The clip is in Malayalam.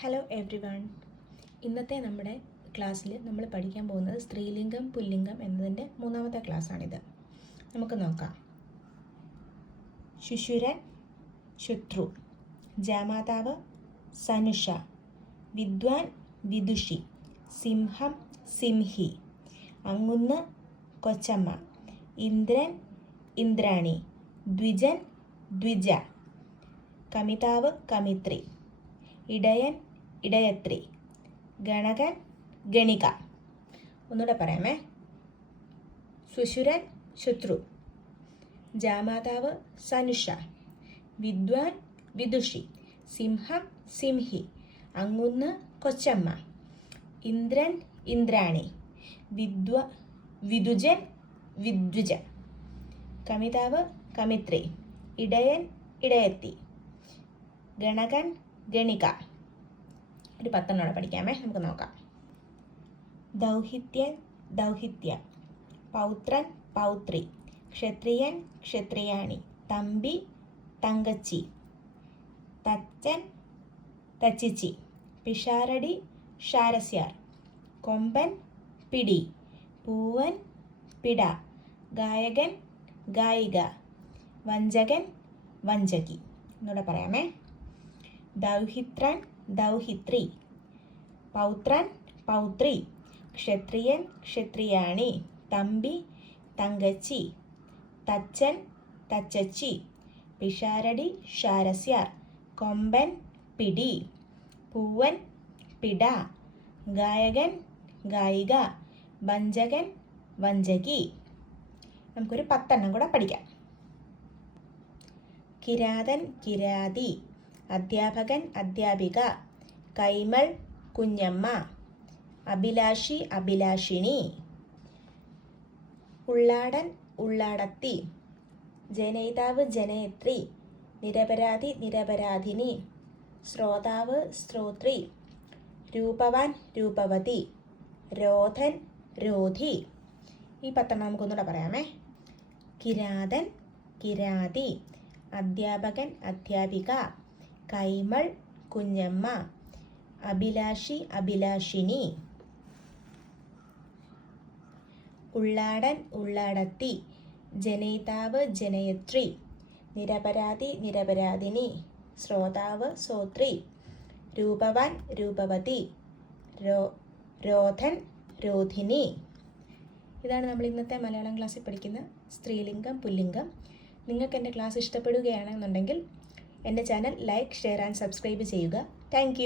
ഹലോ എവ്രി വൺ ഇന്നത്തെ നമ്മുടെ ക്ലാസ്സിൽ നമ്മൾ പഠിക്കാൻ പോകുന്നത് സ്ത്രീലിംഗം പുല്ലിംഗം എന്നതിന്റെ മൂന്നാമത്തെ ക്ലാസ്സാണിത്. നമുക്ക് നോക്കാം. ശുശുരൻ ശുത്രു ജാമാതാവ് സനുഷ വിദ്വാൻ വിദുഷി സിംഹം സിംഹി അങ്ങുന്ന് കൊച്ചമ്മ ഇന്ദ്രൻ ഇന്ദ്രാണി ദ്വിജൻ ദ്വിജ കമിതാവ് കമിത്രി. ഇടയൻ ഇടയത്രി. ഗണകൻ ഗണിക. ഒന്നുകൂടെ പറയാമേ. സുശുരൻ ശുത്രു. ജാമാതാവ് സനുഷ. വിദ്വാൻ വിദുഷി. സിംഹം സിംഹി. അങ്ങുന്ന് കൊച്ചമ്മ. ഇന്ദ്രൻ ഇന്ദ്രാണി. വിദ്വ വിദുജൻ വിദ്വിജ കമിതാവ് കമിത്രി. ഇടയൻ ഇടയത്തി. ഗണകൻ ഗണിക. ഒരു പത്തെണ്ണോടെ പഠിക്കാമേ നമുക്ക് നോക്കാം. ദൗഹിത്യൻ ദൗഹിത്യ. പൗത്രൻ പൗത്രി. ക്ഷത്രിയൻ ക്ഷത്രിയാണി. തമ്പി തങ്കച്ചി. തച്ചൻ തച്ചിച്ചി. പിഷാരടി ഷാരസ്യാർ. കൊമ്പൻ പിടി. പൂവൻ പിട. ഗായകൻ ഗായിക. വഞ്ചകൻ വഞ്ചകി. എന്നൂടെ പറയാമേ. ദൗഹിത്രൻ ദൗഹിത്രി. പൗത്രൻ പൗത്രി. ക്ഷത്രിയൻ ക്ഷത്രിയാണി. തമ്പി തങ്കച്ചി. തച്ചൻ തച്ചച്ചി. പിഷാരടി ഷാരസ്യാർ കൊമ്പൻ പിടി. പൂവൻ പിട. ഗായകൻ ഗായിക. വഞ്ചകൻ വഞ്ചകി. നമുക്കൊരു പത്തെണ്ണം കൂടെ പഠിക്കാം. കിരാതൻ കിരാതി. അധ്യാപകൻ അധ്യാപിക. കൈമൾ കുഞ്ഞമ്മ. അഭിലാഷി അഭിലാഷിണി. ഉള്ളാടൻ ഉള്ളാടത്തി. ജനയിതാവ് ജനയത്രി. നിരപരാധി നിരപരാധിനി. ശ്രോതാവ് ശ്രോത്രി. രൂപവാൻ രൂപവതി. രോധൻ രോധി. ഈ പത്തെണ്ണം നമുക്കൊന്നുകൂടെ പറയാമേ. കിരാതൻ കിരാതി. അധ്യാപകൻ അധ്യാപിക. കൈമൾ കുഞ്ഞമ്മ അഭിലാഷി അഭിലാഷിനി. ഉള്ളാടൻ ഉള്ളാടത്തി. ജനേതാവ് ജനയത്രി. നിരപരാധി നിരപരാധിനി. ശ്രോതാവ് ശ്രോത്രി. രൂപവാൻ രൂപവതി. രോ രോധൻ രോധിനി. ഇതാണ് നമ്മൾ ഇന്നത്തെ മലയാളം ക്ലാസ്സിൽ പഠിക്കുന്ന സ്ത്രീലിംഗം പുല്ലിംഗം. നിങ്ങൾക്ക് എന്റെ ക്ലാസ് ഇഷ്ടപ്പെടുകയാണെന്നുണ്ടെങ്കിൽ എന്റെ channel like share and subscribe ചെയ്യുക. താങ്ക്